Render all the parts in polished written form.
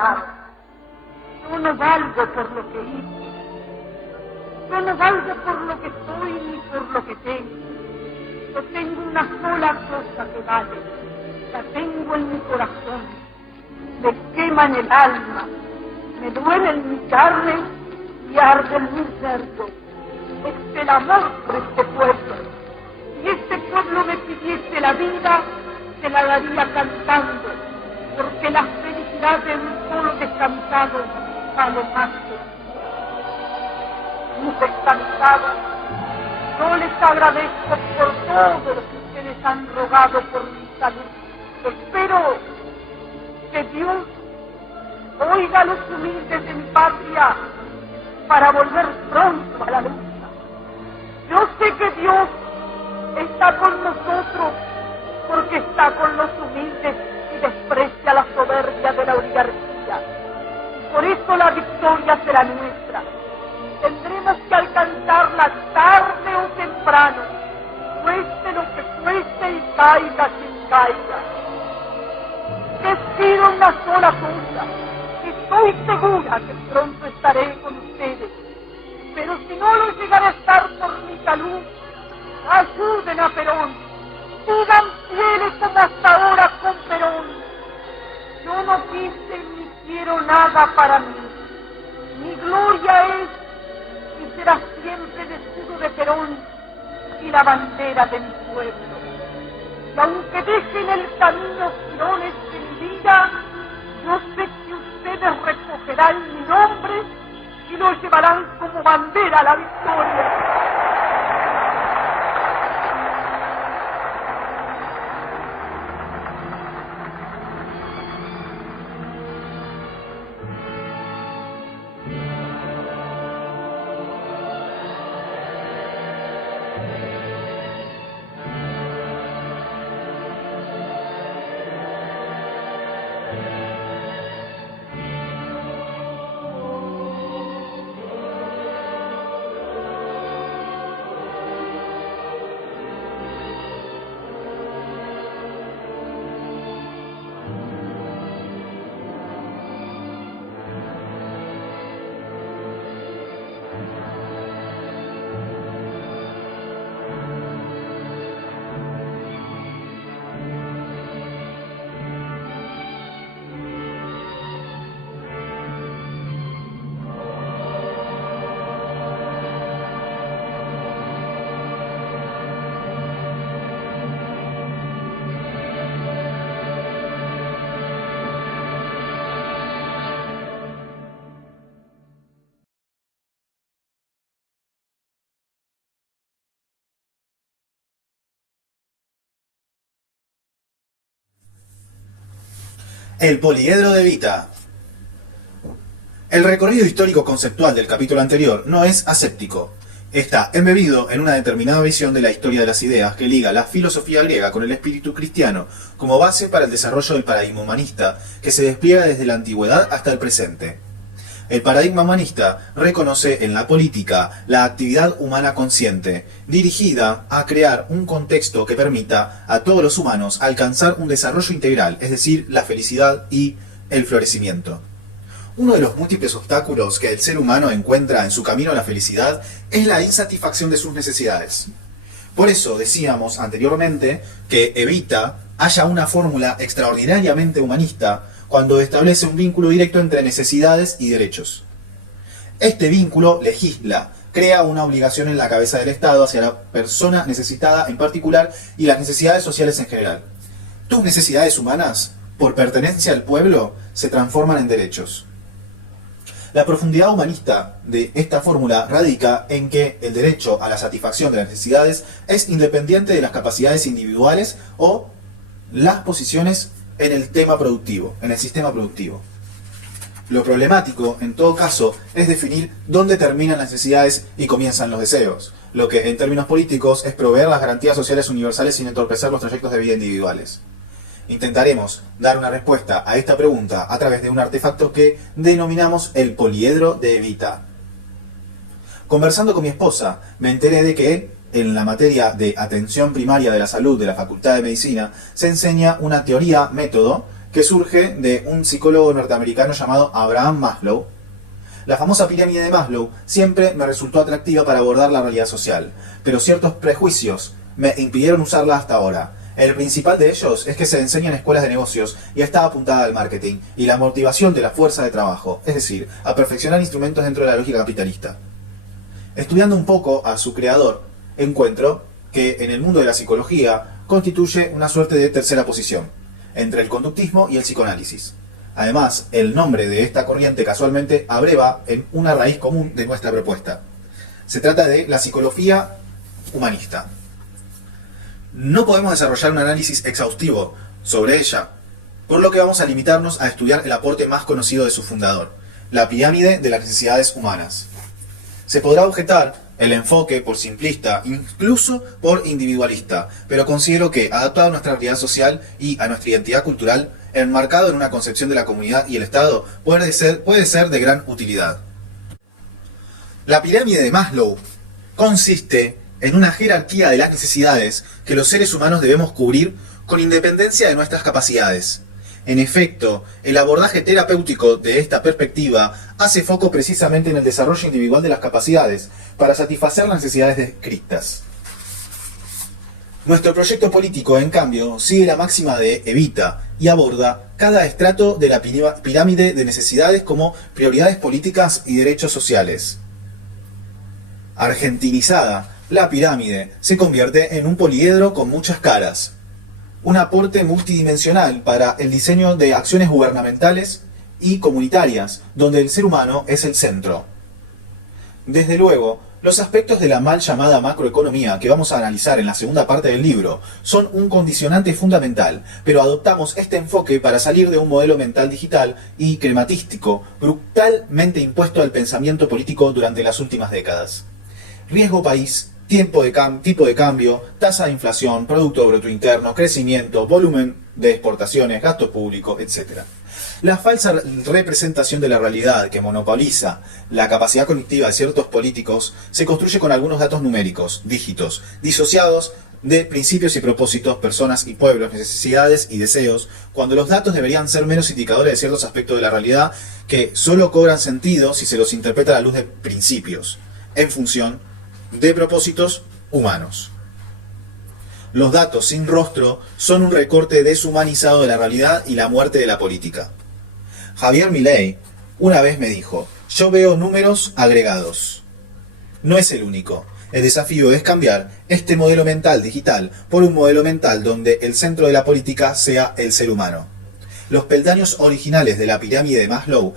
pasado. Yo no valgo por lo que hice. Yo no valgo por lo que soy ni por lo que tengo. Yo tengo una sola cosa que vale. La tengo en mi corazón. Me quema en el alma. Me duele en mi carne y arde en mi cerdo. Es el amor por este pueblo. Si este pueblo me pidiese la vida, se la daría cantando, porque la felicidad de un solo descansado vale más que mis descansados. Yo les agradezco por todo lo que ustedes han rogado por mi salud. Espero que Dios oiga a los humildes de mi patria para volver pronto a la lucha. Yo sé que Dios está con nosotros porque está con los humildes y desprecia la soberbia de la oligarquía. Y por eso la victoria será nuestra. Tendremos que alcanzarla tarde o temprano, cueste lo que cueste y caiga quien caiga. Les pido una sola cosa. Estoy segura que pronto estaré con ustedes, pero si no lo llegaré a estar por mi salud, ayuden a Perón, sigan fieles como hasta ahora con Perón. Yo no quise ni quiero nada para mí. Mi gloria es y será siempre el escudo de Perón y la bandera de mi pueblo. Y aunque dejen el camino girones de mi vida, yo sé que ustedes recogerán mi nombre y lo llevarán como bandera a la victoria. El poliedro de Evita. El recorrido histórico conceptual del capítulo anterior no es aséptico. Está embebido en una determinada visión de la historia de las ideas que liga la filosofía griega con el espíritu cristiano como base para el desarrollo del paradigma humanista que se despliega desde la antigüedad hasta el presente. El paradigma humanista reconoce en la política la actividad humana consciente, dirigida a crear un contexto que permita a todos los humanos alcanzar un desarrollo integral, es decir, la felicidad y el florecimiento. Uno de los múltiples obstáculos que el ser humano encuentra en su camino a la felicidad es la insatisfacción de sus necesidades. Por eso decíamos anteriormente que Evita halla una fórmula extraordinariamente humanista cuando establece un vínculo directo entre necesidades y derechos. Este vínculo legisla, crea una obligación en la cabeza del Estado hacia la persona necesitada en particular y las necesidades sociales en general. Tus necesidades humanas, por pertenencia al pueblo, se transforman en derechos. La profundidad humanista de esta fórmula radica en que el derecho a la satisfacción de las necesidades es independiente de las capacidades individuales o las posiciones en el tema productivo, en el sistema productivo. Lo problemático, en todo caso, es definir dónde terminan las necesidades y comienzan los deseos, lo que en términos políticos es proveer las garantías sociales universales sin entorpecer los trayectos de vida individuales. Intentaremos dar una respuesta a esta pregunta a través de un artefacto que denominamos el poliedro de Evita. Conversando con mi esposa, me enteré de que en la materia de atención primaria de la salud de la Facultad de Medicina se enseña una teoría método que surge de un psicólogo norteamericano llamado Abraham Maslow. La famosa pirámide de Maslow siempre me resultó atractiva para abordar la realidad social, pero ciertos prejuicios me impidieron usarla hasta ahora. El principal de ellos es que se enseña en escuelas de negocios y está apuntada al marketing y la motivación de la fuerza de trabajo, es decir, a perfeccionar instrumentos dentro de la lógica capitalista. Estudiando un poco a su creador, encuentro que en el mundo de la psicología constituye una suerte de tercera posición, entre el conductismo y el psicoanálisis. Además, el nombre de esta corriente casualmente abreva en una raíz común de nuestra propuesta. Se trata de la psicología humanista. No podemos desarrollar un análisis exhaustivo sobre ella, por lo que vamos a limitarnos a estudiar el aporte más conocido de su fundador, la pirámide de las necesidades humanas. Se podrá objetar el enfoque por simplista, incluso por individualista, pero considero que, adaptado a nuestra realidad social y a nuestra identidad cultural, enmarcado en una concepción de la comunidad y el Estado, puede ser de gran utilidad. La pirámide de Maslow consiste en una jerarquía de las necesidades que los seres humanos debemos cubrir con independencia de nuestras capacidades. En efecto, el abordaje terapéutico de esta perspectiva hace foco precisamente en el desarrollo individual de las capacidades para satisfacer las necesidades descritas. Nuestro proyecto político, en cambio, sigue la máxima de Evita y aborda cada estrato de la pirámide de necesidades como prioridades políticas y derechos sociales. Argentinizada, la pirámide se convierte en un poliedro con muchas caras, un aporte multidimensional para el diseño de acciones gubernamentales y comunitarias, donde el ser humano es el centro. Desde luego, los aspectos de la mal llamada macroeconomía que vamos a analizar en la segunda parte del libro son un condicionante fundamental, pero adoptamos este enfoque para salir de un modelo mental digital y crematístico brutalmente impuesto al pensamiento político durante las últimas décadas. Riesgo país, tipo de cambio, tasa de inflación, Producto Bruto Interno, crecimiento, volumen de exportaciones, gasto público, etc. La falsa representación de la realidad que monopoliza la capacidad cognitiva de ciertos políticos se construye con algunos datos numéricos, dígitos, disociados de principios y propósitos, personas y pueblos, necesidades y deseos, cuando los datos deberían ser menos indicadores de ciertos aspectos de la realidad que solo cobran sentido si se los interpreta a la luz de principios, en función de propósitos humanos. Los datos sin rostro son un recorte deshumanizado de la realidad y la muerte de la política. Javier Milei una vez me dijo: yo veo números agregados. No es el único. El desafío es cambiar este modelo mental digital por un modelo mental donde el centro de la política sea el ser humano. Los peldaños originales de la pirámide de Maslow,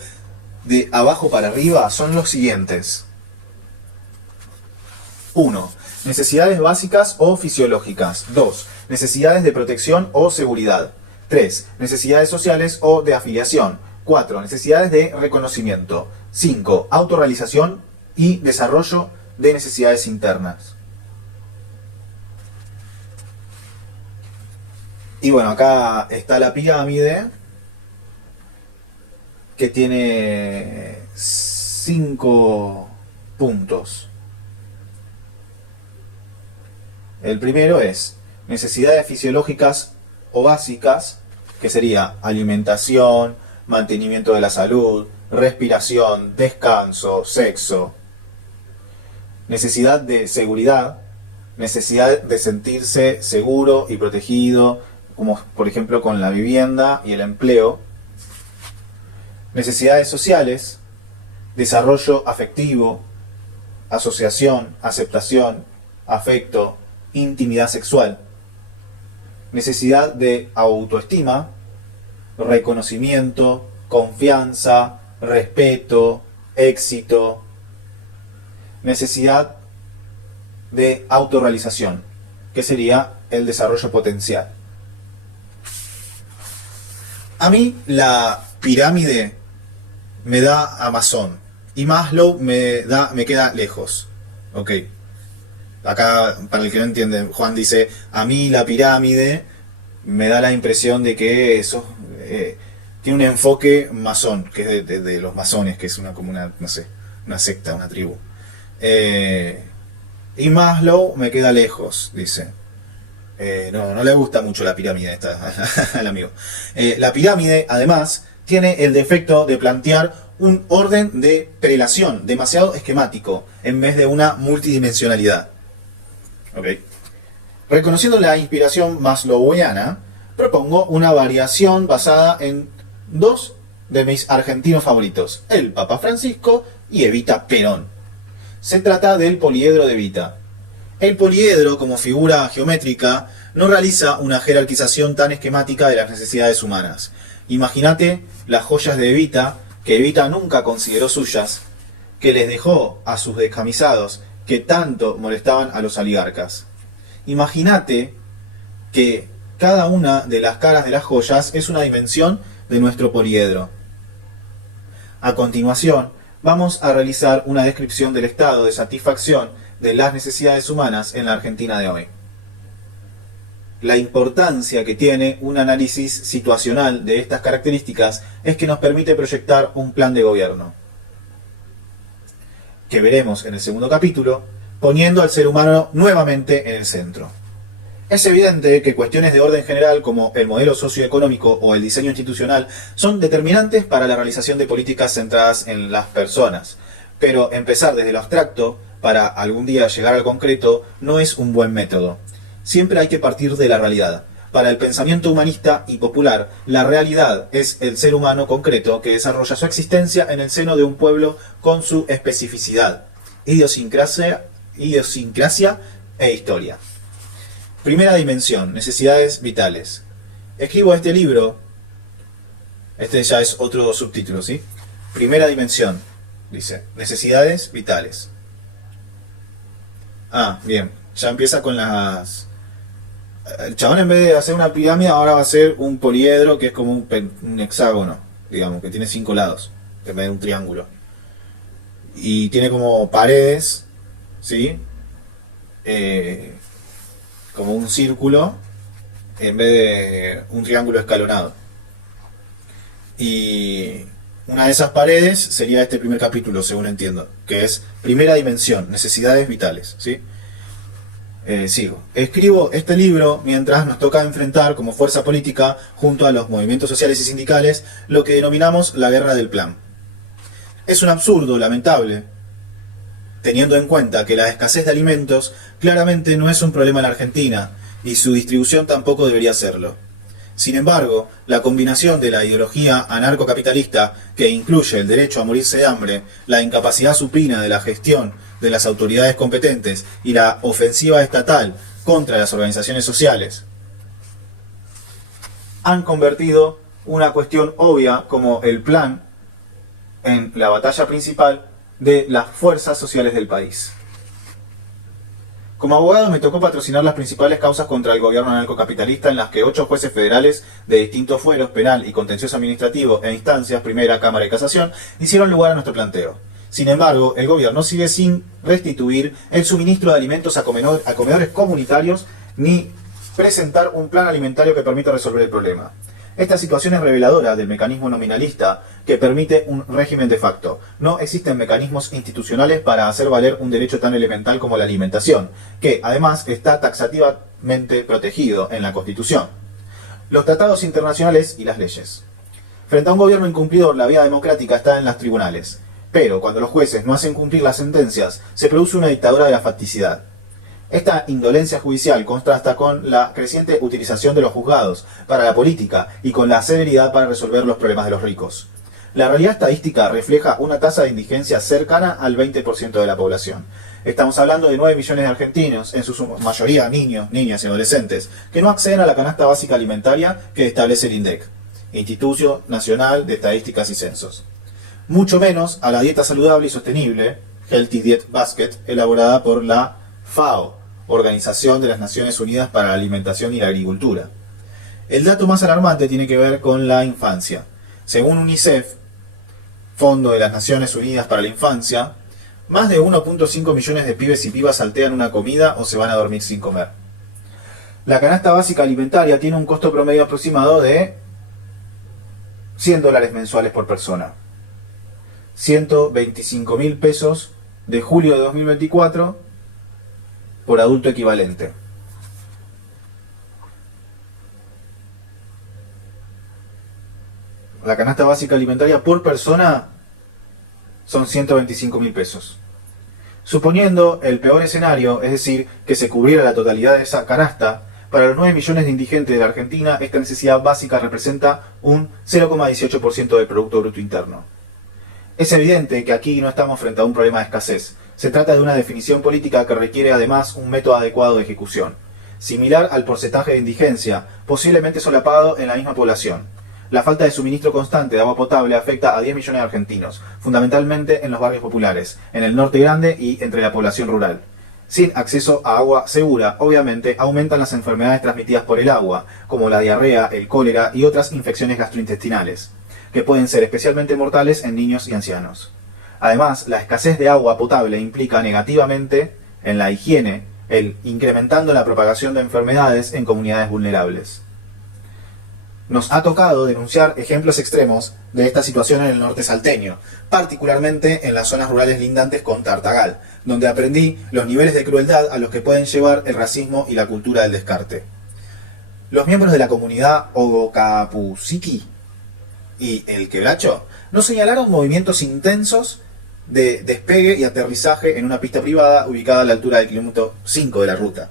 de abajo para arriba, son los siguientes. 1. Necesidades básicas o fisiológicas. 2. Necesidades de protección o seguridad. 3. Necesidades sociales o de afiliación. 4. Necesidades de reconocimiento. 5. Autorrealización y desarrollo de necesidades internas. Y bueno, acá está la pirámide que tiene 5 puntos. El primero es necesidades fisiológicas o básicas, que sería alimentación, mantenimiento de la salud, respiración, descanso, sexo. Necesidad de seguridad, necesidad de sentirse seguro y protegido, como por ejemplo con la vivienda y el empleo. Necesidades sociales, desarrollo afectivo, asociación, aceptación, afecto, intimidad sexual. Necesidad de autoestima, reconocimiento, confianza, respeto, éxito. Necesidad de autorrealización, que sería el desarrollo potencial. A mí la pirámide me da Amazon y Maslow me queda lejos. Ok. Acá, para el que no entiende, Juan dice: a mí la pirámide me da la impresión de que eso tiene un enfoque masón, que es de los masones, que es como una, no sé, una secta, una tribu. Y Maslow me queda lejos, dice. No le gusta mucho la pirámide al amigo. La pirámide, además, tiene el defecto de plantear un orden de prelación demasiado esquemático en vez de una multidimensionalidad. Okay. Reconociendo la inspiración maslowiana, propongo una variación basada en dos de mis argentinos favoritos, el Papa Francisco y Evita Perón. Se trata del poliedro de Evita. El poliedro, como figura geométrica, no realiza una jerarquización tan esquemática de las necesidades humanas. Imagínate las joyas de Evita, que Evita nunca consideró suyas, que les dejó a sus descamisados que tanto molestaban a los oligarcas. Imagínate que cada una de las caras de las joyas es una dimensión de nuestro poliedro. A continuación, vamos a realizar una descripción del estado de satisfacción de las necesidades humanas en la Argentina de hoy. La importancia que tiene un análisis situacional de estas características es que nos permite proyectar un plan de gobierno, que veremos en el segundo capítulo, poniendo al ser humano nuevamente en el centro. Es evidente que cuestiones de orden general como el modelo socioeconómico o el diseño institucional son determinantes para la realización de políticas centradas en las personas, pero empezar desde lo abstracto para algún día llegar al concreto no es un buen método. Siempre hay que partir de la realidad. Para el pensamiento humanista y popular, la realidad es el ser humano concreto que desarrolla su existencia en el seno de un pueblo con su especificidad, idiosincrasia e historia. Primera dimensión, necesidades vitales. Escribo este libro, este ya es otro subtítulo, ¿sí? Primera dimensión, dice, necesidades vitales. Ah, bien, ya empieza con las... El chabón, en vez de hacer una pirámide, ahora va a hacer un poliedro que es como un hexágono, digamos, que tiene 5 lados, en vez de un triángulo. Y tiene como paredes, ¿sí? Como un círculo, en vez de un triángulo escalonado. Y una de esas paredes sería este primer capítulo, según entiendo, que es primera dimensión, necesidades vitales, ¿sí? Sigo. Escribo este libro mientras nos toca enfrentar como fuerza política, junto a los movimientos sociales y sindicales, lo que denominamos la guerra del plan. Es un absurdo lamentable, teniendo en cuenta que la escasez de alimentos claramente no es un problema en Argentina, y su distribución tampoco debería serlo. Sin embargo, la combinación de la ideología anarcocapitalista, que incluye el derecho a morirse de hambre, la incapacidad supina de la gestión de las autoridades competentes y la ofensiva estatal contra las organizaciones sociales, han convertido una cuestión obvia como el plan en la batalla principal de las fuerzas sociales del país. Como abogado me tocó patrocinar las principales causas contra el gobierno anarcocapitalista, en las que 8 jueces federales de distintos fueros, penal y contencioso administrativo e instancias, primera, cámara y casación, dieron lugar a nuestro planteo. Sin embargo, el gobierno sigue sin restituir el suministro de alimentos a comedores comunitarios ni presentar un plan alimentario que permita resolver el problema. Esta situación es reveladora del mecanismo nominalista que permite un régimen de facto. No existen mecanismos institucionales para hacer valer un derecho tan elemental como la alimentación, que además está taxativamente protegido en la Constitución, los tratados internacionales y las leyes. Frente a un gobierno incumplidor, la vía democrática está en los tribunales. Pero cuando los jueces no hacen cumplir las sentencias, se produce una dictadura de la facticidad. Esta indolencia judicial contrasta con la creciente utilización de los juzgados para la política y con la celeridad para resolver los problemas de los ricos. La realidad estadística refleja una tasa de indigencia cercana al 20% de la población. Estamos hablando de 9 millones de argentinos, en su mayoría niños, niñas y adolescentes, que no acceden a la canasta básica alimentaria que establece el INDEC, Instituto Nacional de Estadísticas y Censos. Mucho menos a la dieta saludable y sostenible, Healthy Diet Basket, elaborada por la FAO, Organización de las Naciones Unidas para la Alimentación y la Agricultura. El dato más alarmante tiene que ver con la infancia. Según UNICEF, Fondo de las Naciones Unidas para la Infancia, más de 1.5 millones de pibes y pibas saltean una comida o se van a dormir sin comer. La canasta básica alimentaria tiene un costo promedio aproximado de $100 mensuales por persona. 125.000 pesos de julio de 2024 por adulto equivalente. la canasta básica alimentaria por persona son 125.000 pesos. Suponiendo el peor escenario, es decir, que se cubriera la totalidad de esa canasta, para los 9 millones de indigentes de la Argentina, esta necesidad básica representa un 0,18% del Producto Bruto Interno. Es evidente que aquí no estamos frente a un problema de escasez. Se trata de una definición política que requiere además un método adecuado de ejecución, similar al porcentaje de indigencia, posiblemente solapado en la misma población. La falta de suministro constante de agua potable afecta a 10 millones de argentinos, fundamentalmente en los barrios populares, en el norte grande y entre la población rural. Sin acceso a agua segura, obviamente, aumentan las enfermedades transmitidas por el agua, como la diarrea, el cólera y otras infecciones gastrointestinales, que pueden ser especialmente mortales en niños y ancianos. Además, la escasez de agua potable implica negativamente en la higiene, incrementando la propagación de enfermedades en comunidades vulnerables. Nos ha tocado denunciar ejemplos extremos de esta situación en el norte salteño, particularmente en las zonas rurales lindantes con Tartagal, donde aprendí los niveles de crueldad a los que pueden llevar el racismo y la cultura del descarte. Los miembros de la comunidad Ogocapusiqui y el Quebracho nos señalaron movimientos intensos de despegue y aterrizaje en una pista privada ubicada a la altura del kilómetro 5 de la ruta.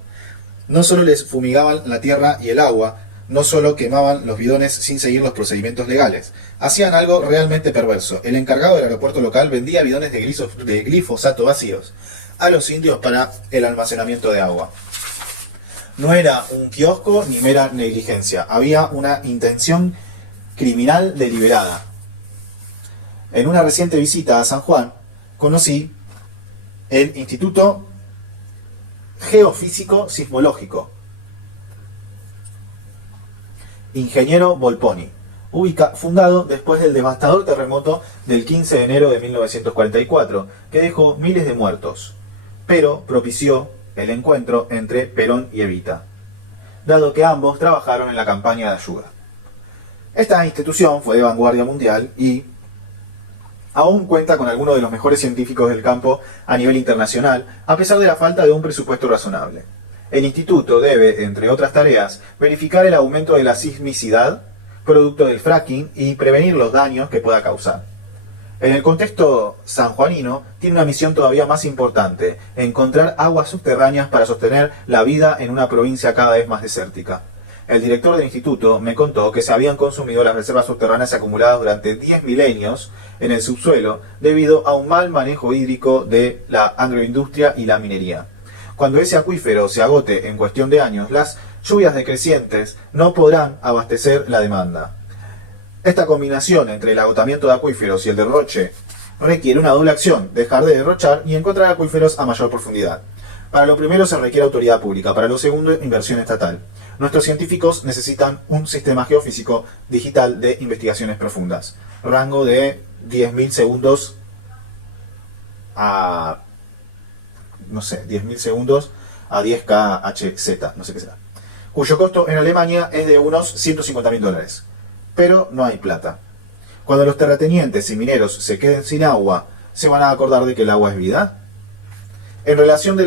No solo les fumigaban la tierra y el agua, no solo quemaban los bidones sin seguir los procedimientos legales, hacían algo realmente perverso. El encargado del aeropuerto local vendía bidones de glifosato vacíos a los indios para el almacenamiento de agua. No era un kiosco ni mera negligencia, había una intención criminal deliberada. En una reciente visita a San Juan, conocí el Instituto Geofísico Sismológico Ingeniero Volponi, fundado después del devastador terremoto del 15 de enero de 1944, que dejó miles de muertos, pero propició el encuentro entre Perón y Evita, dado que ambos trabajaron en la campaña de ayuda. Esta institución fue de vanguardia mundial y aún cuenta con algunos de los mejores científicos del campo a nivel internacional, a pesar de la falta de un presupuesto razonable. El instituto debe, entre otras tareas, verificar el aumento de la sismicidad, producto del fracking, y prevenir los daños que pueda causar. En el contexto sanjuanino, tiene una misión todavía más importante: encontrar aguas subterráneas para sostener la vida en una provincia cada vez más desértica. El director del instituto me contó que se habían consumido las reservas subterráneas acumuladas durante 10 milenios en el subsuelo debido a un mal manejo hídrico de la agroindustria y la minería. Cuando ese acuífero se agote en cuestión de años, las lluvias decrecientes no podrán abastecer la demanda. Esta combinación entre el agotamiento de acuíferos y el derroche requiere una doble acción: dejar de derrochar y encontrar acuíferos a mayor profundidad. Para lo primero se requiere autoridad pública, para lo segundo inversión estatal. Nuestros científicos necesitan un sistema geofísico digital de investigaciones profundas. Rango de 10.000 segundos a 10.000 segundos a 10 kHz, no sé qué será, cuyo costo en Alemania es de unos $150.000. Pero no hay plata. Cuando los terratenientes y mineros se queden sin agua, ¿se van a acordar de que el agua es vida? En relación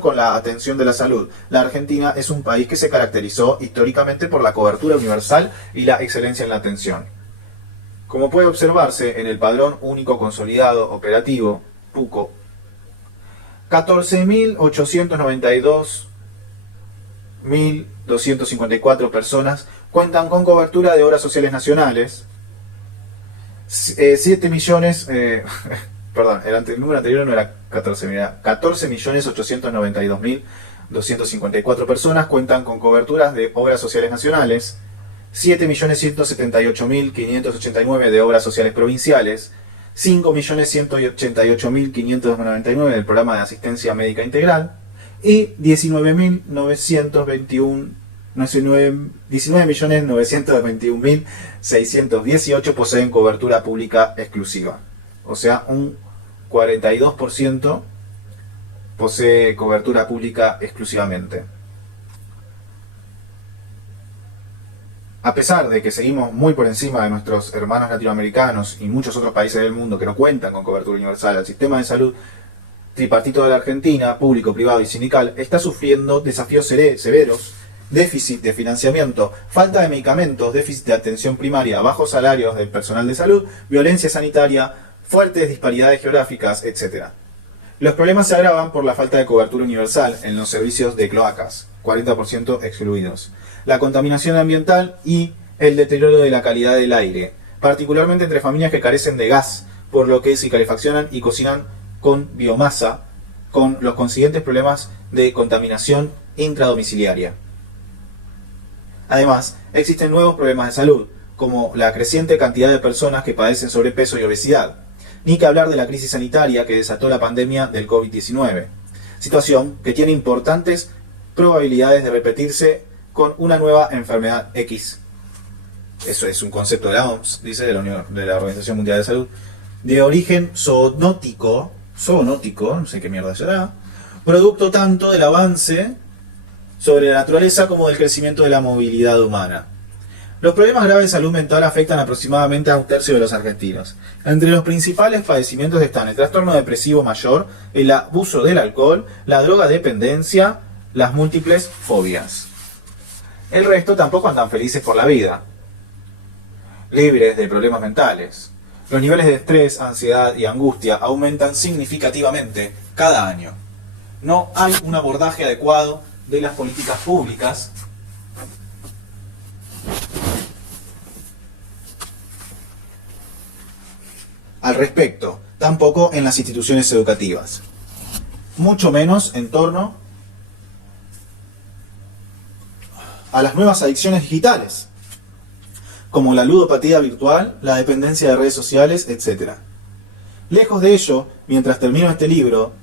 con la atención de la salud, la Argentina es un país que se caracterizó históricamente por la cobertura universal y la excelencia en la atención. Como puede observarse en el Padrón Único Consolidado Operativo, PUCO, 14.892.254 personas cuentan con cobertura de obras sociales nacionales. 7 millones... perdón, el número anterior no era 14, era 14.892.254 personas cuentan con coberturas de obras sociales nacionales, 7.178.589 de obras sociales provinciales, 5.188.599 del programa de asistencia médica integral y 19.921.618 poseen cobertura pública exclusiva. O sea, un 42% posee cobertura pública exclusivamente. A pesar de que seguimos muy por encima de nuestros hermanos latinoamericanos y muchos otros países del mundo que no cuentan con cobertura universal, el sistema de salud tripartito de la Argentina, público, privado y sindical, está sufriendo desafíos severos déficit de financiamiento, falta de medicamentos, déficit de atención primaria, bajos salarios del personal de salud, violencia sanitaria, fuertes disparidades geográficas, etc. Los problemas se agravan por la falta de cobertura universal en los servicios de cloacas, 40% excluidos, la contaminación ambiental y el deterioro de la calidad del aire, particularmente entre familias que carecen de gas, por lo que se calefaccionan y cocinan con biomasa, con los consiguientes problemas de contaminación intradomiciliaria. Además, existen nuevos problemas de salud, como la creciente cantidad de personas que padecen sobrepeso y obesidad, ni que hablar de la crisis sanitaria que desató la pandemia del COVID-19, situación que tiene importantes probabilidades de repetirse con una nueva enfermedad X. Eso es un concepto de la OMS, dice, de la Organización Mundial de Salud, de origen zoonótico, no sé qué mierda será, producto tanto del avance sobre la naturaleza como del crecimiento de la movilidad humana. Los problemas graves de salud mental afectan aproximadamente a 1/3 de los argentinos. Entre los principales padecimientos están el trastorno depresivo mayor, el abuso del alcohol, la drogadependencia, las múltiples fobias. El resto tampoco andan felices por la vida, libres de problemas mentales. Los niveles de estrés, ansiedad y angustia aumentan significativamente cada año. No hay un abordaje adecuado de las políticas públicas al respecto, tampoco en las instituciones educativas, mucho menos en torno a las nuevas adicciones digitales, como la ludopatía virtual, la dependencia de redes sociales, etc. Lejos de ello, mientras termino este libro,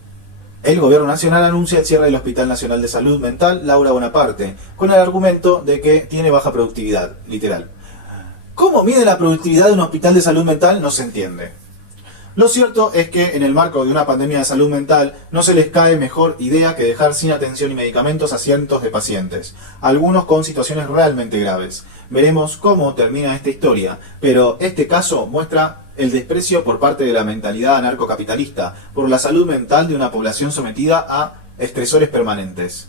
el Gobierno Nacional anuncia el cierre del Hospital Nacional de Salud Mental Laura Bonaparte, con el argumento de que tiene baja productividad, literal. ¿Cómo mide la productividad de un hospital de salud mental? No se entiende. Lo cierto es que en el marco de una pandemia de salud mental no se les cae mejor idea que dejar sin atención y medicamentos a cientos de pacientes, algunos con situaciones realmente graves. Veremos cómo termina esta historia, pero este caso muestra el desprecio por parte de la mentalidad anarcocapitalista por la salud mental de una población sometida a estresores permanentes.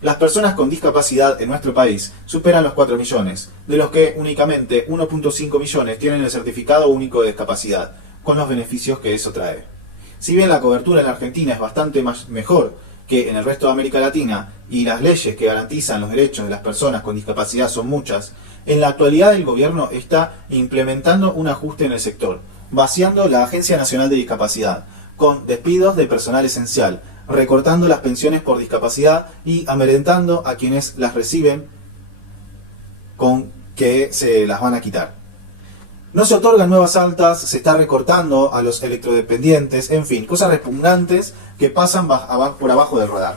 Las personas con discapacidad en nuestro país superan los 4 millones, de los que únicamente 1.5 millones tienen el certificado único de discapacidad, con los beneficios que eso trae. Si bien la cobertura en la Argentina es bastante mejor que en el resto de América Latina y las leyes que garantizan los derechos de las personas con discapacidad son muchas, en la actualidad el gobierno está implementando un ajuste en el sector, vaciando la Agencia Nacional de Discapacidad, con despidos de personal esencial, recortando las pensiones por discapacidad y amedrentando a quienes las reciben con que se las van a quitar. No se otorgan nuevas altas, se está recortando a los electrodependientes, en fin, cosas repugnantes que pasan por abajo del radar.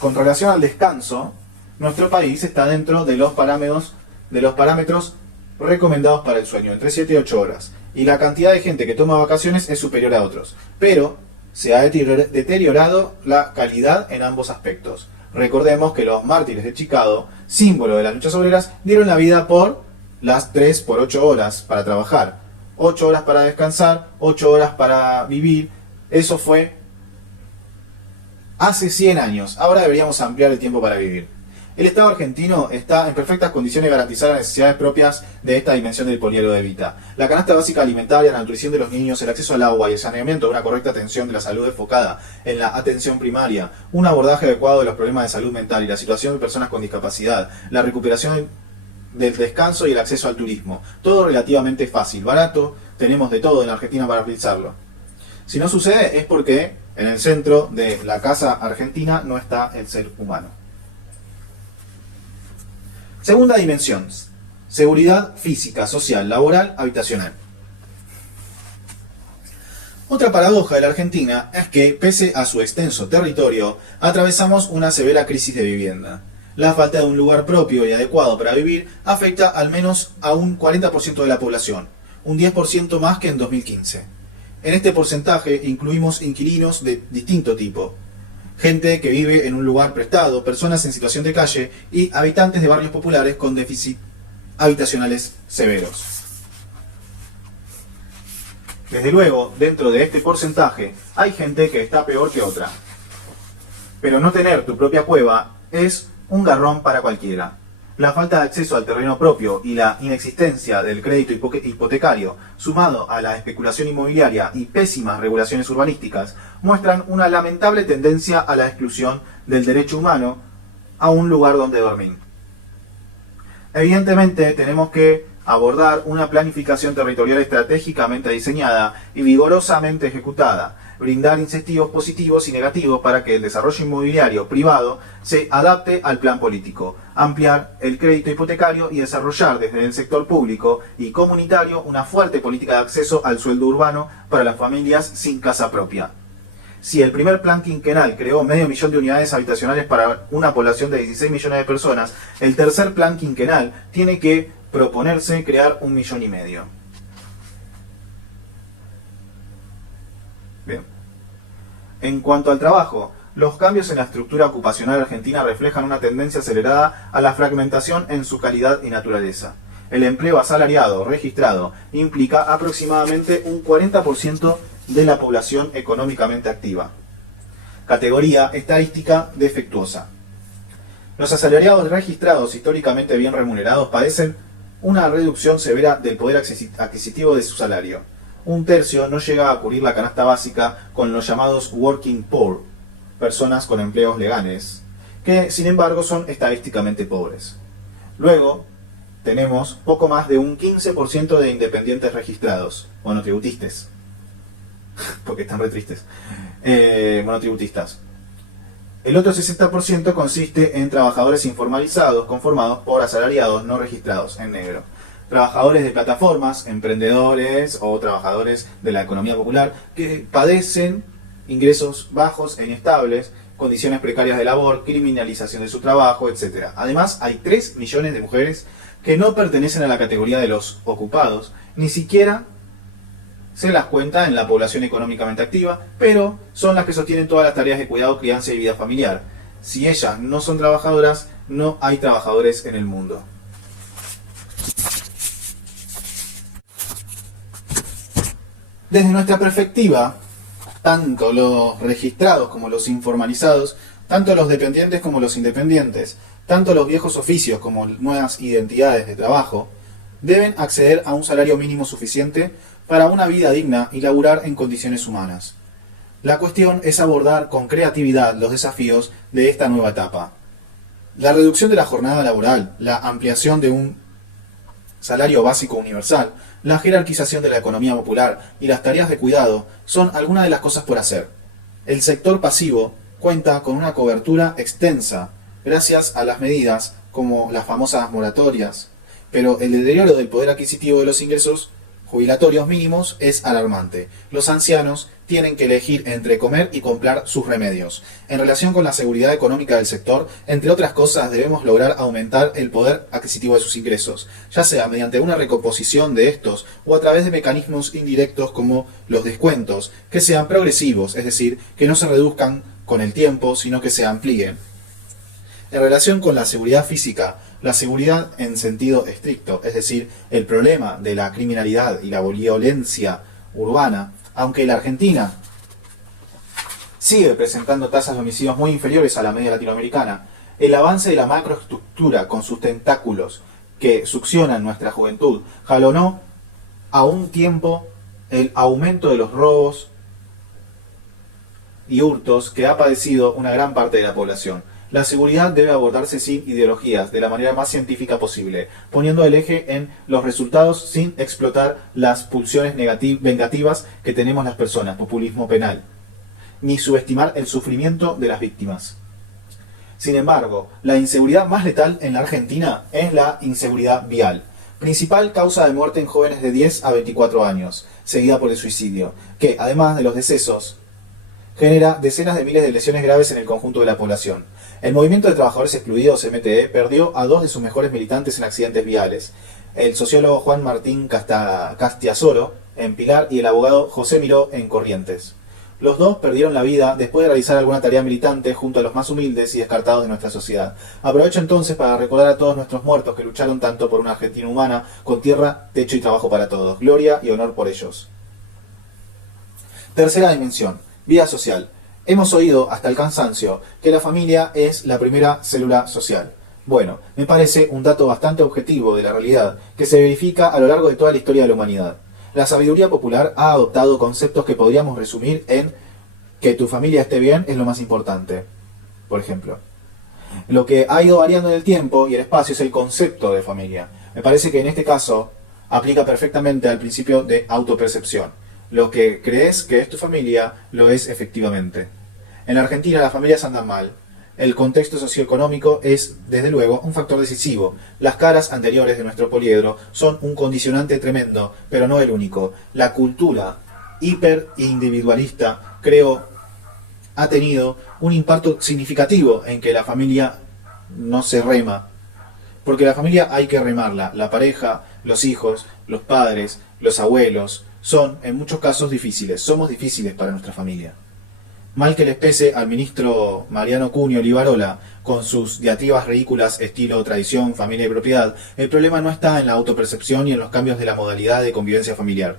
Con relación al descanso, nuestro país está dentro de los parámetros recomendados para el sueño, entre 7 y 8 horas. Y la cantidad de gente que toma vacaciones es superior a otros. Pero se ha deteriorado la calidad en ambos aspectos. Recordemos que los mártires de Chicago, símbolo de las luchas obreras, dieron la vida por las 3 por 8 horas para trabajar, 8 horas para descansar, 8 horas para vivir. Eso fue hace 100 años. Ahora deberíamos ampliar el tiempo para vivir. El Estado argentino está en perfectas condiciones de garantizar las necesidades propias de esta dimensión del poliedro de Evita. La canasta básica alimentaria, la nutrición de los niños, el acceso al agua y el saneamiento de una correcta atención de la salud enfocada en la atención primaria, un abordaje adecuado de los problemas de salud mental y la situación de personas con discapacidad, la recuperación del descanso y el acceso al turismo. Todo relativamente fácil, barato, tenemos de todo en la Argentina para realizarlo. Si no sucede es porque en el centro de la casa argentina no está el ser humano. Segunda dimensión, seguridad física, social, laboral, habitacional. Otra paradoja de la Argentina es que, pese a su extenso territorio, atravesamos una severa crisis de vivienda. La falta de un lugar propio y adecuado para vivir afecta al menos a un 40% de la población, un 10% más que en 2015. En este porcentaje incluimos inquilinos de distinto tipo. Gente que vive en un lugar prestado, personas en situación de calle y habitantes de barrios populares con déficit habitacionales severos. Desde luego, dentro de este porcentaje hay gente que está peor que otra. Pero no tener tu propia cueva es un garrón para cualquiera. La falta de acceso al terreno propio y la inexistencia del crédito hipotecario, sumado a la especulación inmobiliaria y pésimas regulaciones urbanísticas, muestran una lamentable tendencia a la exclusión del derecho humano a un lugar donde dormir. Evidentemente tenemos que abordar una planificación territorial estratégicamente diseñada y vigorosamente ejecutada, brindar incentivos positivos y negativos para que el desarrollo inmobiliario privado se adapte al plan político, ampliar el crédito hipotecario y desarrollar desde el sector público y comunitario una fuerte política de acceso al sueldo urbano para las familias sin casa propia. Si el primer plan quinquenal creó 500.000 de unidades habitacionales para una población de 16 millones de personas, el tercer plan quinquenal tiene que proponerse crear 1,5 millones. Bien. En cuanto al trabajo, los cambios en la estructura ocupacional argentina reflejan una tendencia acelerada a la fragmentación en su calidad y naturaleza. El empleo asalariado registrado implica aproximadamente un 40% de la población económicamente activa. Categoría estadística defectuosa. Los asalariados registrados históricamente bien remunerados padecen una reducción severa del poder adquisitivo de su salario. Un tercio no llega a cubrir la canasta básica con los llamados working poor, personas con empleos legales, que sin embargo son estadísticamente pobres. Luego tenemos poco más de un 15% de independientes registrados, monotributistas, porque están re tristes, monotributistas. El otro 60% consiste en trabajadores informalizados conformados por asalariados no registrados en negro. Trabajadores de plataformas, emprendedores o trabajadores de la economía popular que padecen ingresos bajos e inestables, condiciones precarias de labor, criminalización de su trabajo, etc. Además, hay 3 millones de mujeres que no pertenecen a la categoría de los ocupados, ni siquiera se las cuenta en la población económicamente activa, pero son las que sostienen todas las tareas de cuidado, crianza y vida familiar. Si ellas no son trabajadoras, no hay trabajadores en el mundo. Desde nuestra perspectiva, tanto los registrados como los informalizados, tanto los dependientes como los independientes, tanto los viejos oficios como nuevas identidades de trabajo, deben acceder a un salario mínimo suficiente para una vida digna y laburar en condiciones humanas. La cuestión es abordar con creatividad los desafíos de esta nueva etapa. La reducción de la jornada laboral, la ampliación de un salario básico universal, la jerarquización de la economía popular y las tareas de cuidado son algunas de las cosas por hacer. El sector pasivo cuenta con una cobertura extensa gracias a las medidas como las famosas moratorias, pero el deterioro del poder adquisitivo de los ingresos jubilatorios mínimos es alarmante. Los ancianos tienen que elegir entre comer y comprar sus remedios. En relación con la seguridad económica del sector, entre otras cosas, debemos lograr aumentar el poder adquisitivo de sus ingresos, ya sea mediante una recomposición de estos o a través de mecanismos indirectos como los descuentos, que sean progresivos, es decir, que no se reduzcan con el tiempo, sino que se amplíen. En relación con la seguridad física, la seguridad en sentido estricto, es decir, el problema de la criminalidad y la violencia urbana, aunque la Argentina sigue presentando tasas de homicidios muy inferiores a la media latinoamericana, el avance de la macroestructura con sus tentáculos que succionan nuestra juventud jalonó a un tiempo el aumento de los robos y hurtos que ha padecido una gran parte de la población. La seguridad debe abordarse sin ideologías, de la manera más científica posible, poniendo el eje en los resultados sin explotar las pulsiones vengativas que tenemos las personas, populismo penal, ni subestimar el sufrimiento de las víctimas. Sin embargo, la inseguridad más letal en la Argentina es la inseguridad vial, principal causa de muerte en jóvenes de 10 a 24 años, seguida por el suicidio, que, además de los decesos, genera decenas de miles de lesiones graves en el conjunto de la población. El Movimiento de Trabajadores Excluidos, MTE, perdió a 2 de sus mejores militantes en accidentes viales, el sociólogo Juan Martín Castiasoro en Pilar y el abogado José Miró en Corrientes. Los dos perdieron la vida después de realizar alguna tarea militante junto a los más humildes y descartados de nuestra sociedad. Aprovecho entonces para recordar a todos nuestros muertos que lucharon tanto por una Argentina humana, con tierra, techo y trabajo para todos. Gloria y honor por ellos. Tercera dimensión. Vida social. Hemos oído hasta el cansancio que la familia es la primera célula social. Bueno, me parece un dato bastante objetivo de la realidad que se verifica a lo largo de toda la historia de la humanidad. La sabiduría popular ha adoptado conceptos que podríamos resumir en que tu familia esté bien es lo más importante, por ejemplo. Lo que ha ido variando en el tiempo y el espacio es el concepto de familia. Me parece que en este caso aplica perfectamente al principio de autopercepción. Lo que crees que es tu familia, lo es efectivamente. En la Argentina las familias andan mal. El contexto socioeconómico es, desde luego, un factor decisivo. Las caras anteriores de nuestro poliedro son un condicionante tremendo, pero no el único. La cultura hiperindividualista, creo, ha tenido un impacto significativo en que la familia no se rema. Porque la familia hay que remarla. La pareja, los hijos, los padres, los abuelos, son en muchos casos difíciles. Somos difíciles para nuestra familia. Mal que les pese al ministro Mariano Cunio Livarola, con sus diatribas ridículas estilo tradición, familia y propiedad, el problema no está en la autopercepción y en los cambios de la modalidad de convivencia familiar.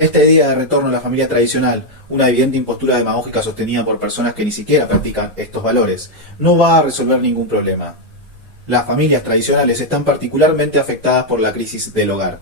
Esta idea de retorno a la familia tradicional, una evidente impostura demagógica sostenida por personas que ni siquiera practican estos valores, no va a resolver ningún problema. Las familias tradicionales están particularmente afectadas por la crisis del hogar.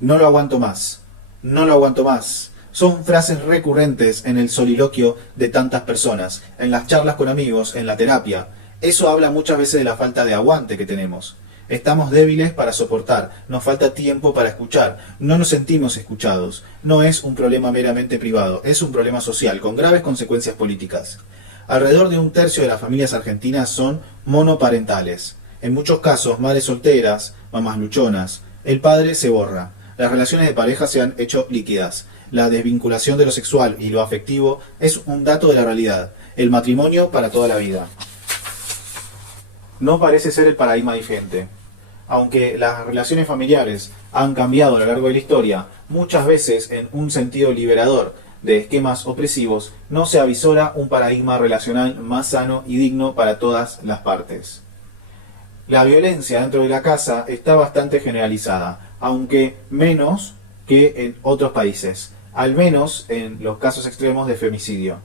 No lo aguanto más. No lo aguanto más. Son frases recurrentes en el soliloquio de tantas personas, en las charlas con amigos, en la terapia. Eso habla muchas veces de la falta de aguante que tenemos. Estamos débiles para soportar, nos falta tiempo para escuchar, no nos sentimos escuchados. No es un problema meramente privado, es un problema social, con graves consecuencias políticas. Alrededor de un tercio de las familias argentinas son monoparentales. En muchos casos, madres solteras, mamás luchonas. El padre se borra. Las relaciones de pareja se han hecho líquidas. La desvinculación de lo sexual y lo afectivo es un dato de la realidad. El matrimonio para toda la vida. No parece ser el paradigma vigente. Aunque las relaciones familiares han cambiado a lo largo de la historia, muchas veces en un sentido liberador de esquemas opresivos, no se avisora un paradigma relacional más sano y digno para todas las partes. La violencia dentro de la casa está bastante generalizada, aunque menos que en otros países, al menos en los casos extremos de femicidio.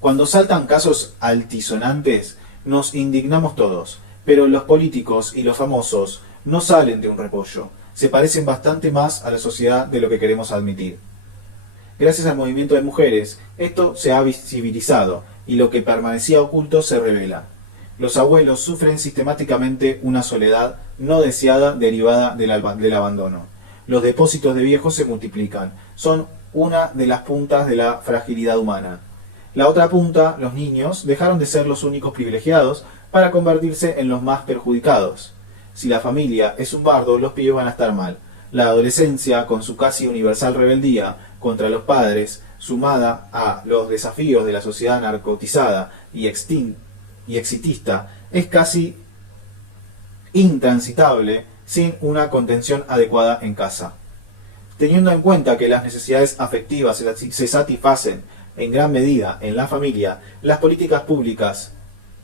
Cuando saltan casos altisonantes, nos indignamos todos, pero los políticos y los famosos no salen de un repollo, se parecen bastante más a la sociedad de lo que queremos admitir. Gracias al movimiento de mujeres, esto se ha visibilizado y lo que permanecía oculto se revela. Los abuelos sufren sistemáticamente una soledad no deseada derivada del abandono. Los depósitos de viejos se multiplican, son una de las puntas de la fragilidad humana. La otra punta, los niños, dejaron de ser los únicos privilegiados para convertirse en los más perjudicados. Si la familia es un bardo, los pibes van a estar mal. La adolescencia, con su casi universal rebeldía contra los padres, sumada a los desafíos de la sociedad narcotizada y exitista, es casi intransitable sin una contención adecuada en casa. Teniendo en cuenta que las necesidades afectivas se satisfacen en gran medida en la familia, las políticas públicas,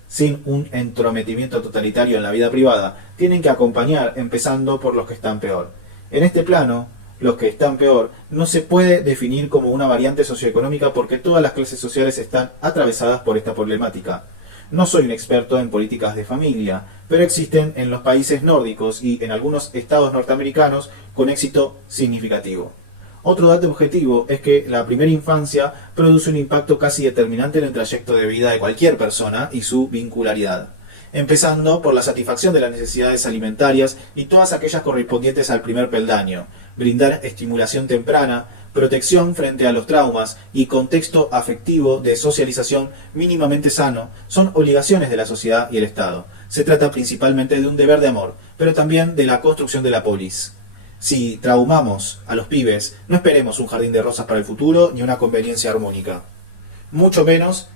sin un entrometimiento totalitario en la vida privada, tienen que acompañar, empezando por los que están peor. En este plano, los que están peor no se puede definir como una variante socioeconómica porque todas las clases sociales están atravesadas por esta problemática. No soy un experto en políticas de familia, pero existen en los países nórdicos y en algunos estados norteamericanos con éxito significativo. Otro dato objetivo es que la primera infancia produce un impacto casi determinante en el trayecto de vida de cualquier persona y su vincularidad, empezando por la satisfacción de las necesidades alimentarias y todas aquellas correspondientes al primer peldaño, brindar estimulación temprana, protección frente a los traumas y contexto afectivo de socialización mínimamente sano son obligaciones de la sociedad y el Estado. Se trata principalmente de un deber de amor, pero también de la construcción de la polis. Si traumamos a los pibes, no esperemos un jardín de rosas para el futuro ni una conveniencia armónica. Mucho menos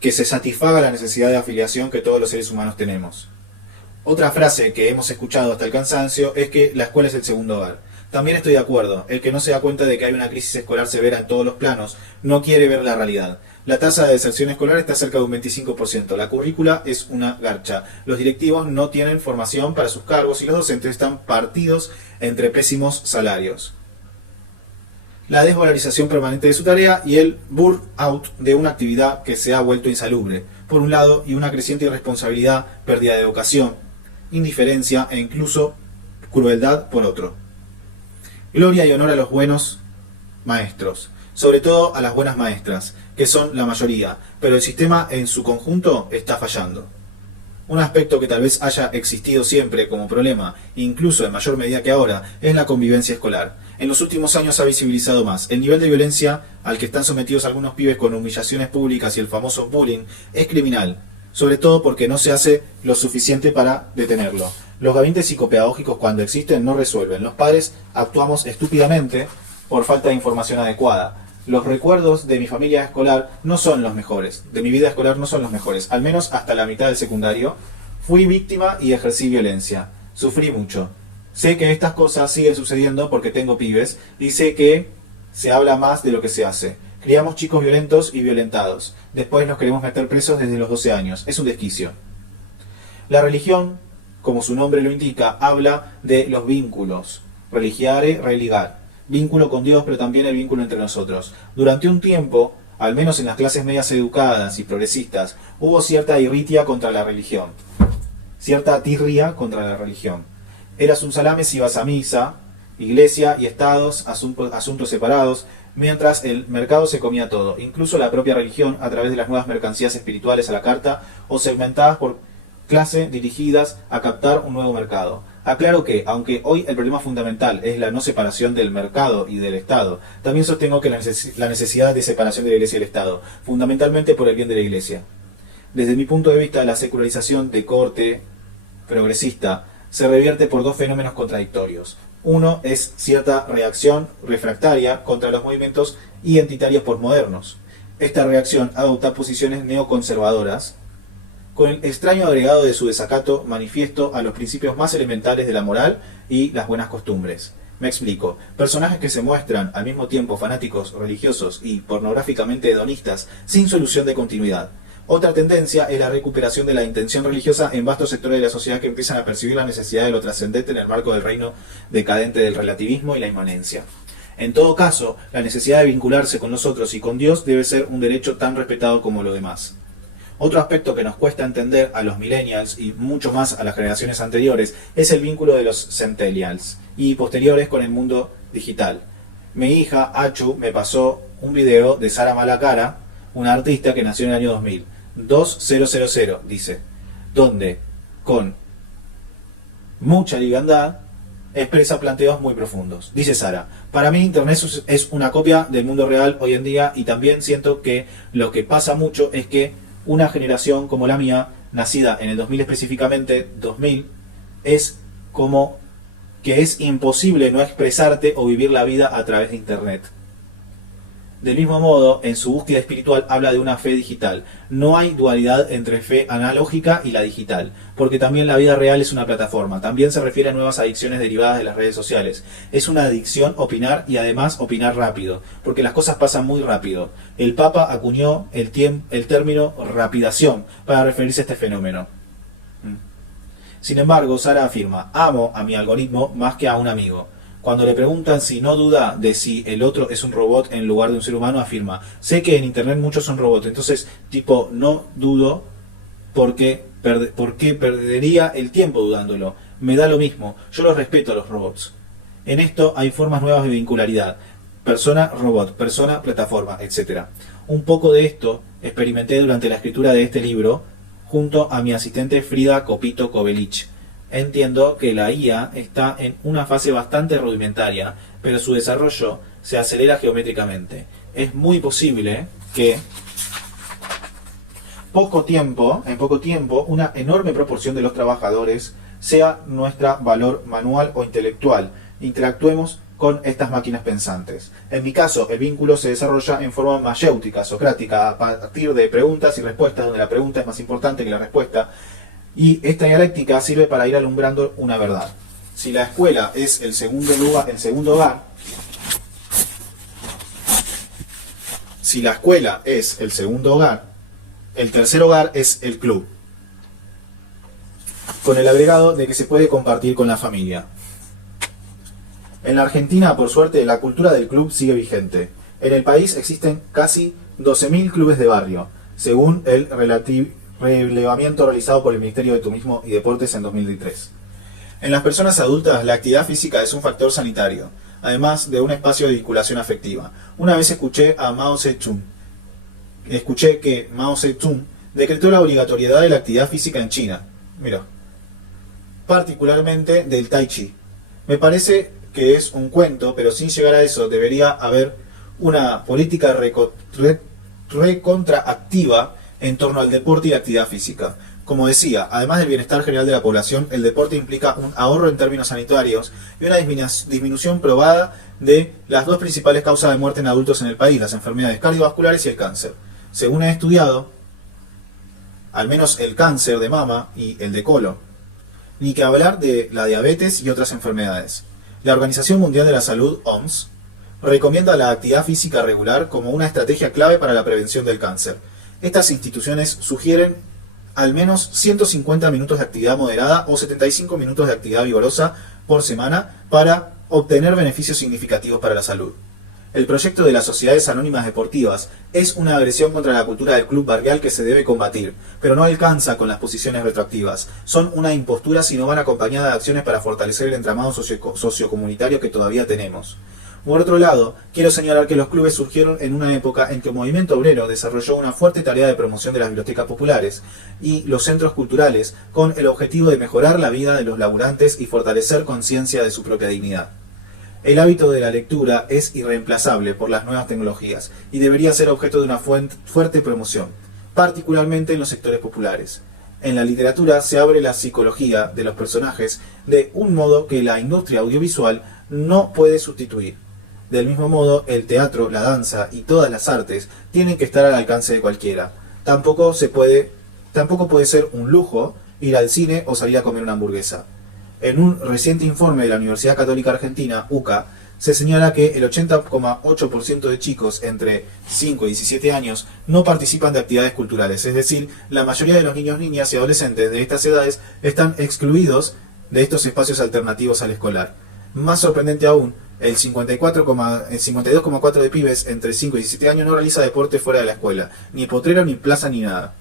que se satisfaga la necesidad de afiliación que todos los seres humanos tenemos. Otra frase que hemos escuchado hasta el cansancio es que la escuela es el segundo hogar. También estoy de acuerdo, el que no se da cuenta de que hay una crisis escolar severa en todos los planos no quiere ver la realidad. La tasa de deserción escolar está cerca de un 25%, la currícula es una garcha, los directivos no tienen formación para sus cargos y los docentes están partidos entre pésimos salarios. la desvalorización permanente de su tarea y el burnout de una actividad que se ha vuelto insalubre, por un lado, y una creciente irresponsabilidad, pérdida de vocación, indiferencia e incluso crueldad por otro. Gloria y honor a los buenos maestros, sobre todo a las buenas maestras, que son la mayoría, pero el sistema en su conjunto está fallando. Un aspecto que tal vez haya existido siempre como problema, incluso en mayor medida que ahora, es la convivencia escolar. En los últimos años se ha visibilizado más. El nivel de violencia al que están sometidos algunos pibes con humillaciones públicas y el famoso bullying es criminal, sobre todo porque no se hace lo suficiente para detenerlo. Los gabinetes psicopedagógicos, cuando existen, no resuelven. Los padres actuamos estúpidamente por falta de información adecuada. Los recuerdos de mi familia escolar no son los mejores, de mi vida escolar no son los mejores, al menos hasta la mitad del secundario. Fui víctima y ejercí violencia, sufrí mucho. Sé que estas cosas siguen sucediendo porque tengo pibes y sé que se habla más de lo que se hace. Criamos chicos violentos y violentados, después nos queremos meter presos desde los 12 años, es un desquicio. La religión, como su nombre lo indica, habla de los vínculos, religiare, religar. Vínculo con Dios, pero también el vínculo entre nosotros. Durante un tiempo, al menos en las clases medias educadas y progresistas, hubo cierta irritia contra la religión. Cierta tirria contra la religión. Eras un salame si ibas a misa, iglesia y estados, asuntos separados, mientras el mercado se comía todo, incluso la propia religión, a través de las nuevas mercancías espirituales a la carta, o segmentadas por clase dirigidas a captar un nuevo mercado. Aclaro que, aunque hoy el problema fundamental es la no separación del mercado y del Estado, también sostengo que la necesidad de separación de la Iglesia y el Estado, fundamentalmente por el bien de la Iglesia. Desde mi punto de vista, la secularización de corte progresista se revierte por dos fenómenos contradictorios. Uno es cierta reacción refractaria contra los movimientos identitarios posmodernos. Esta reacción adopta posiciones neoconservadoras, con el extraño agregado de su desacato manifiesto a los principios más elementales de la moral y las buenas costumbres. Me explico. Personajes que se muestran al mismo tiempo fanáticos religiosos y pornográficamente hedonistas sin solución de continuidad. Otra tendencia es la recuperación de la intención religiosa en vastos sectores de la sociedad que empiezan a percibir la necesidad de lo trascendente en el marco del reino decadente del relativismo y la inmanencia. En todo caso, la necesidad de vincularse con nosotros y con Dios debe ser un derecho tan respetado como lo demás. Otro aspecto que nos cuesta entender a los millennials y mucho más a las generaciones anteriores es el vínculo de los centennials y posteriores con el mundo digital. Mi hija, Achu, me pasó un video de Sara Malacara, una artista que nació en el año 2000, 2000, dice, donde, con mucha liviandad, expresa planteos muy profundos. Dice Sara, para mí Internet es una copia del mundo real hoy en día y también siento que lo que pasa mucho es que una generación como la mía, nacida en el 2000 específicamente, 2000, es como que es imposible no expresarte o vivir la vida a través de Internet. Del mismo modo, en su búsqueda espiritual habla de una fe digital. No hay dualidad entre fe analógica y la digital, porque también la vida real es una plataforma. También se refiere a nuevas adicciones derivadas de las redes sociales. Es una adicción opinar y además opinar rápido, porque las cosas pasan muy rápido. El Papa acuñó el término rapidación para referirse a este fenómeno. Sin embargo, Sara afirma, amo a mi algoritmo más que a un amigo. Cuando le preguntan si no duda de si el otro es un robot en lugar de un ser humano, afirma, sé que en internet muchos son robots, entonces, tipo, no dudo porque perdería el tiempo dudándolo. Me da lo mismo, yo los respeto a los robots. En esto hay formas nuevas de vincularidad, persona-robot, persona-plataforma, etc. Un poco de esto experimenté durante la escritura de este libro junto a mi asistente Frida Copito Kovelich. Entiendo que la IA está en una fase bastante rudimentaria, pero su desarrollo se acelera geométricamente. Es muy posible que en poco tiempo, una enorme proporción de los trabajadores sea nuestro valor manual o intelectual. Interactuemos con estas máquinas pensantes. En mi caso, el vínculo se desarrolla en forma mayéutica, socrática, a partir de preguntas y respuestas, donde la pregunta es más importante que la respuesta. Y esta dialéctica sirve para ir alumbrando una verdad. Si la escuela es el segundo hogar, si la escuela es el segundo hogar, el tercer hogar es el club, con el agregado de que se puede compartir con la familia. En la Argentina, por suerte, la cultura del club sigue vigente. En el país existen casi 12.000 clubes de barrio, según el relevamiento realizado por el Ministerio de Turismo y Deportes en 2003. En las personas adultas, la actividad física es un factor sanitario, además de un espacio de vinculación afectiva. Una vez escuché que Mao Zedong decretó la obligatoriedad de la actividad física en China. Mira, particularmente del Tai Chi. Me parece que es un cuento, pero sin llegar a eso debería haber una política recontraactiva en torno al deporte y la actividad física. Como decía, además del bienestar general de la población, el deporte implica un ahorro en términos sanitarios y una disminución probada de las dos principales causas de muerte en adultos en el país, las enfermedades cardiovasculares y el cáncer. Según he estudiado, al menos el cáncer de mama y el de colon, ni que hablar de la diabetes y otras enfermedades. La Organización Mundial de la Salud, OMS, recomienda la actividad física regular como una estrategia clave para la prevención del cáncer. Estas instituciones sugieren al menos 150 minutos de actividad moderada o 75 minutos de actividad vigorosa por semana para obtener beneficios significativos para la salud. El proyecto de las sociedades anónimas deportivas es una agresión contra la cultura del club barrial que se debe combatir, pero no alcanza con las posiciones retroactivas. Son una impostura si no van acompañadas de acciones para fortalecer el entramado sociocomunitario que todavía tenemos. Por otro lado, quiero señalar que los clubes surgieron en una época en que el movimiento obrero desarrolló una fuerte tarea de promoción de las bibliotecas populares y los centros culturales con el objetivo de mejorar la vida de los laburantes y fortalecer conciencia de su propia dignidad. El hábito de la lectura es irreemplazable por las nuevas tecnologías y debería ser objeto de una fuerte promoción, particularmente en los sectores populares. En la literatura se abre la psicología de los personajes de un modo que la industria audiovisual no puede sustituir. Del mismo modo, el teatro, la danza y todas las artes tienen que estar al alcance de cualquiera. Tampoco puede ser un lujo ir al cine o salir a comer una hamburguesa. En un reciente informe de la Universidad Católica Argentina, UCA, se señala que el 80,8% de chicos entre 5 y 17 años no participan de actividades culturales, es decir, la mayoría de los niños, niñas y adolescentes de estas edades están excluidos de estos espacios alternativos al escolar. Más sorprendente aún, el 52,4% de pibes entre 5 y 17 años no realiza deporte fuera de la escuela, ni potrero, ni plaza, ni nada.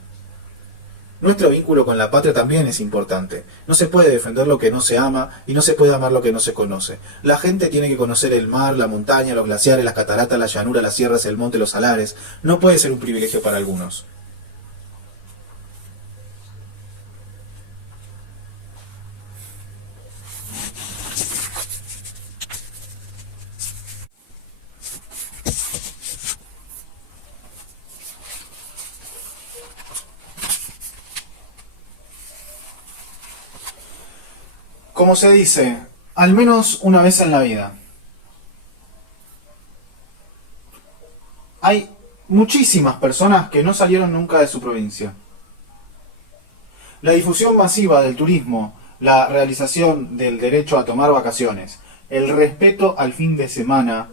Nuestro vínculo con la patria también es importante. No se puede defender lo que no se ama y no se puede amar lo que no se conoce. La gente tiene que conocer el mar, la montaña, los glaciares, las cataratas, la llanura, las sierras, el monte, los salares. No puede ser un privilegio para algunos. Como se dice, al menos una vez en la vida. Hay muchísimas personas que no salieron nunca de su provincia. La difusión masiva del turismo, la realización del derecho a tomar vacaciones, el respeto al fin de semana,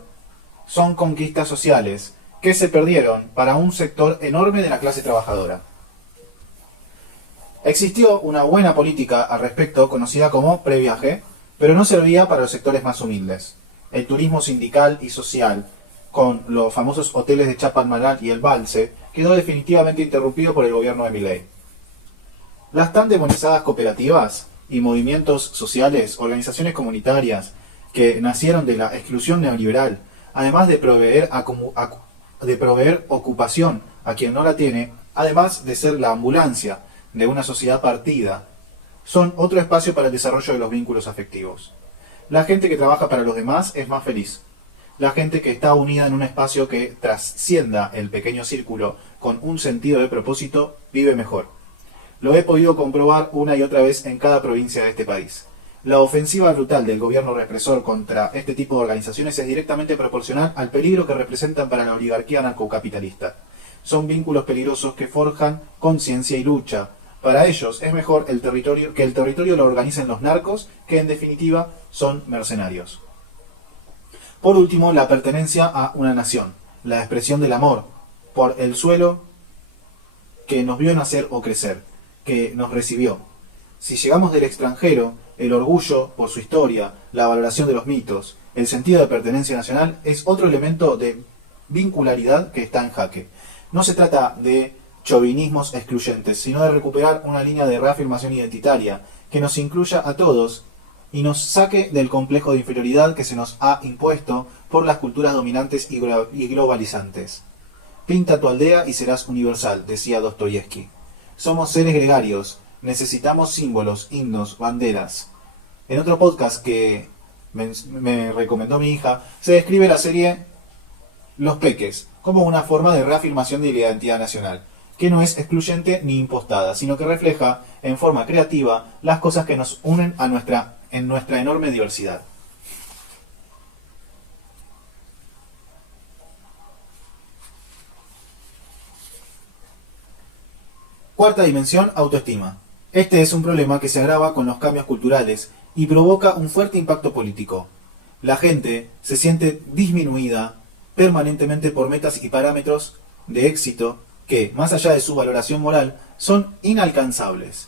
son conquistas sociales que se perdieron para un sector enorme de la clase trabajadora. Existió una buena política al respecto, conocida como previaje, pero no servía para los sectores más humildes. El turismo sindical y social, con los famosos hoteles de Chapadmalal y el Balse, quedó definitivamente interrumpido por el gobierno de Milei. Las tan demonizadas cooperativas y movimientos sociales, organizaciones comunitarias, que nacieron de la exclusión neoliberal, además de proveer ocupación a quien no la tiene, además de ser la ambulancia de una sociedad partida, son otro espacio para el desarrollo de los vínculos afectivos. La gente que trabaja para los demás es más feliz. La gente que está unida en un espacio que trascienda el pequeño círculo con un sentido de propósito vive mejor. Lo he podido comprobar una y otra vez en cada provincia de este país. La ofensiva brutal del gobierno represor contra este tipo de organizaciones es directamente proporcional al peligro que representan para la oligarquía narcocapitalista. Son vínculos peligrosos que forjan conciencia y lucha. Para ellos es mejor que el territorio lo organicen los narcos, que en definitiva son mercenarios. Por último, la pertenencia a una nación, la expresión del amor por el suelo que nos vio nacer o crecer, que nos recibió. Si llegamos del extranjero, el orgullo por su historia, la valoración de los mitos, el sentido de pertenencia nacional es otro elemento de vincularidad que está en jaque. No se trata de chauvinismos excluyentes, sino de recuperar una línea de reafirmación identitaria que nos incluya a todos y nos saque del complejo de inferioridad que se nos ha impuesto por las culturas dominantes y globalizantes. Pinta tu aldea y serás universal, decía Dostoyevsky. Somos seres gregarios, necesitamos símbolos, himnos, banderas. En otro podcast que me recomendó mi hija, se describe la serie Los Peques como una forma de reafirmación de la identidad nacional, que no es excluyente ni impostada, sino que refleja en forma creativa las cosas que nos unen en nuestra enorme diversidad. Cuarta dimensión, autoestima. Este es un problema que se agrava con los cambios culturales y provoca un fuerte impacto político. La gente se siente disminuida permanentemente por metas y parámetros de éxito que, más allá de su valoración moral, son inalcanzables.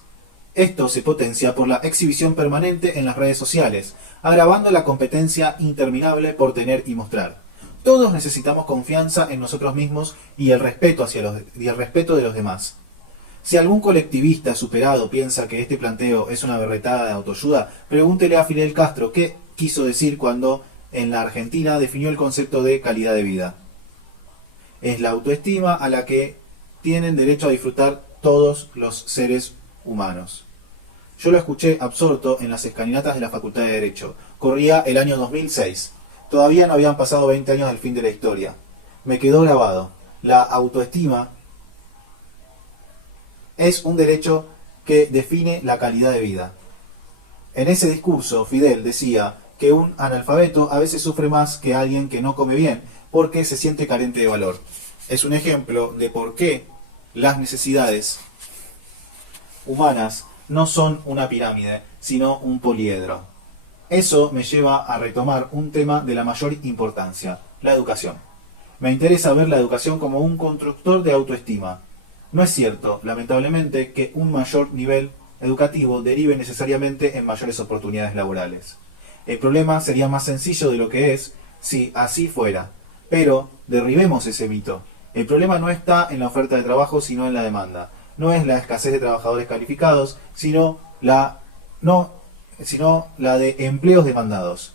Esto se potencia por la exhibición permanente en las redes sociales, agravando la competencia interminable por tener y mostrar. Todos necesitamos confianza en nosotros mismos y el respeto de los demás. Si algún colectivista superado piensa que este planteo es una berretada de autoayuda, pregúntele a Fidel Castro qué quiso decir cuando en la Argentina definió el concepto de calidad de vida. Es la autoestima a la que tienen derecho a disfrutar todos los seres humanos. Yo lo escuché absorto en las escalinatas de la Facultad de Derecho. Corría el año 2006. Todavía no habían pasado 20 años del fin de la historia. Me quedó grabado. La autoestima es un derecho que define la calidad de vida. En ese discurso, Fidel decía que un analfabeto a veces sufre más que alguien que no come bien, porque se siente carente de valor. Es un ejemplo de por qué las necesidades humanas no son una pirámide, sino un poliedro. Eso me lleva a retomar un tema de la mayor importancia, la educación. Me interesa ver la educación como un constructor de autoestima. No es cierto, lamentablemente, que un mayor nivel educativo derive necesariamente en mayores oportunidades laborales. El problema sería más sencillo de lo que es si así fuera. Pero derribemos ese mito. El problema no está en la oferta de trabajo, sino en la demanda. No es la escasez de trabajadores calificados, sino la de empleos demandados.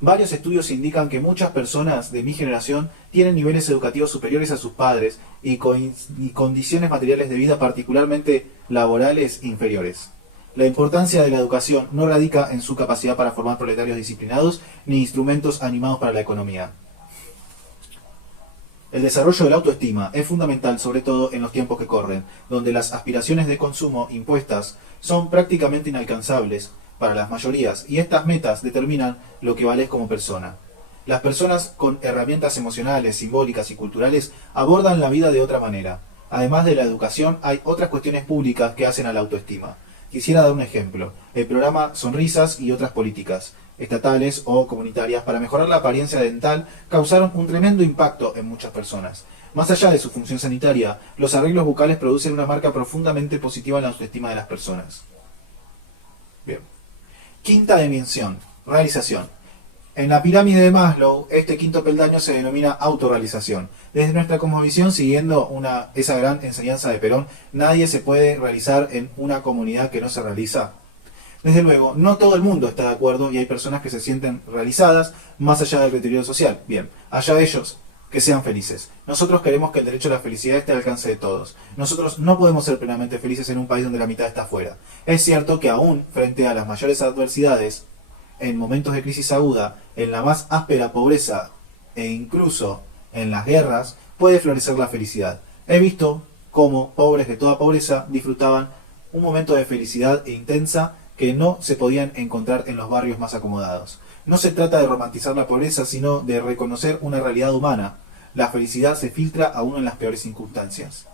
Varios estudios indican que muchas personas de mi generación tienen niveles educativos superiores a sus padres y condiciones materiales de vida particularmente laborales inferiores. La importancia de la educación no radica en su capacidad para formar proletarios disciplinados ni instrumentos animados para la economía. El desarrollo de la autoestima es fundamental, sobre todo en los tiempos que corren, donde las aspiraciones de consumo impuestas son prácticamente inalcanzables para las mayorías, y estas metas determinan lo que vales como persona. Las personas con herramientas emocionales, simbólicas y culturales abordan la vida de otra manera. Además de la educación, hay otras cuestiones públicas que hacen a la autoestima. Quisiera dar un ejemplo. El programa Sonrisas y otras políticas, estatales o comunitarias, para mejorar la apariencia dental, causaron un tremendo impacto en muchas personas. Más allá de su función sanitaria, los arreglos bucales producen una marca profundamente positiva en la autoestima de las personas. Bien. Quinta dimensión, realización. En la pirámide de Maslow, este quinto peldaño se denomina autorrealización. Desde nuestra cosmovisión, siguiendo esa gran enseñanza de Perón, nadie se puede realizar en una comunidad que no se realiza. Desde luego, no todo el mundo está de acuerdo y hay personas que se sienten realizadas más allá del criterio social. Bien, allá ellos, que sean felices. Nosotros queremos que el derecho a la felicidad esté al alcance de todos. Nosotros no podemos ser plenamente felices en un país donde la mitad está afuera. Es cierto que aún frente a las mayores adversidades, en momentos de crisis aguda, en la más áspera pobreza e incluso en las guerras, puede florecer la felicidad. He visto cómo pobres de toda pobreza disfrutaban un momento de felicidad intensa que no se podían encontrar en los barrios más acomodados. No se trata de romantizar la pobreza, sino de reconocer una realidad humana. La felicidad se filtra aún en las peores circunstancias.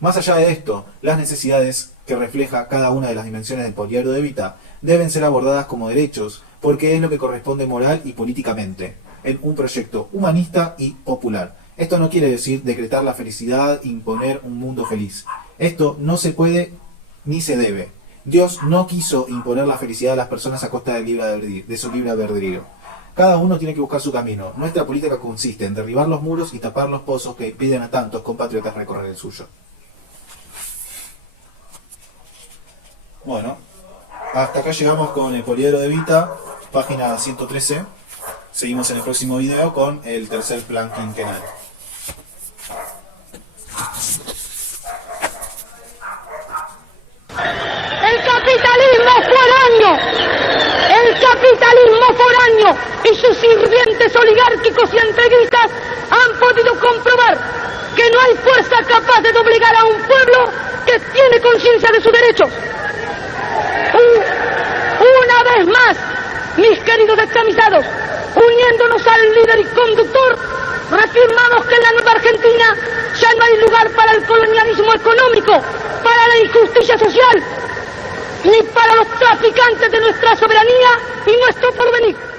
Más allá de esto, las necesidades que refleja cada una de las dimensiones del poliedro de Vita deben ser abordadas como derechos, porque es lo que corresponde moral y políticamente, en un proyecto humanista y popular. Esto no quiere decir decretar la felicidad, imponer un mundo feliz. Esto no se puede ni se debe. Dios no quiso imponer la felicidad a las personas a costa de su libre albedrío. Cada uno tiene que buscar su camino. Nuestra política consiste en derribar los muros y tapar los pozos que impiden a tantos compatriotas recorrer el suyo. Bueno, hasta acá llegamos con el Poliedro de Evita, página 113. Seguimos en el próximo video con el tercer plan quinquenal. El capitalismo foráneo y sus sirvientes oligárquicos y entreguistas han podido comprobar que no hay fuerza capaz de doblegar a un pueblo que tiene conciencia de sus derechos. Una vez más, mis queridos descamisados, uniéndonos al líder y conductor, reafirmamos que en la nueva Argentina ya no hay lugar para el colonialismo económico, para la injusticia social, ni para los traficantes de nuestra soberanía y nuestro porvenir.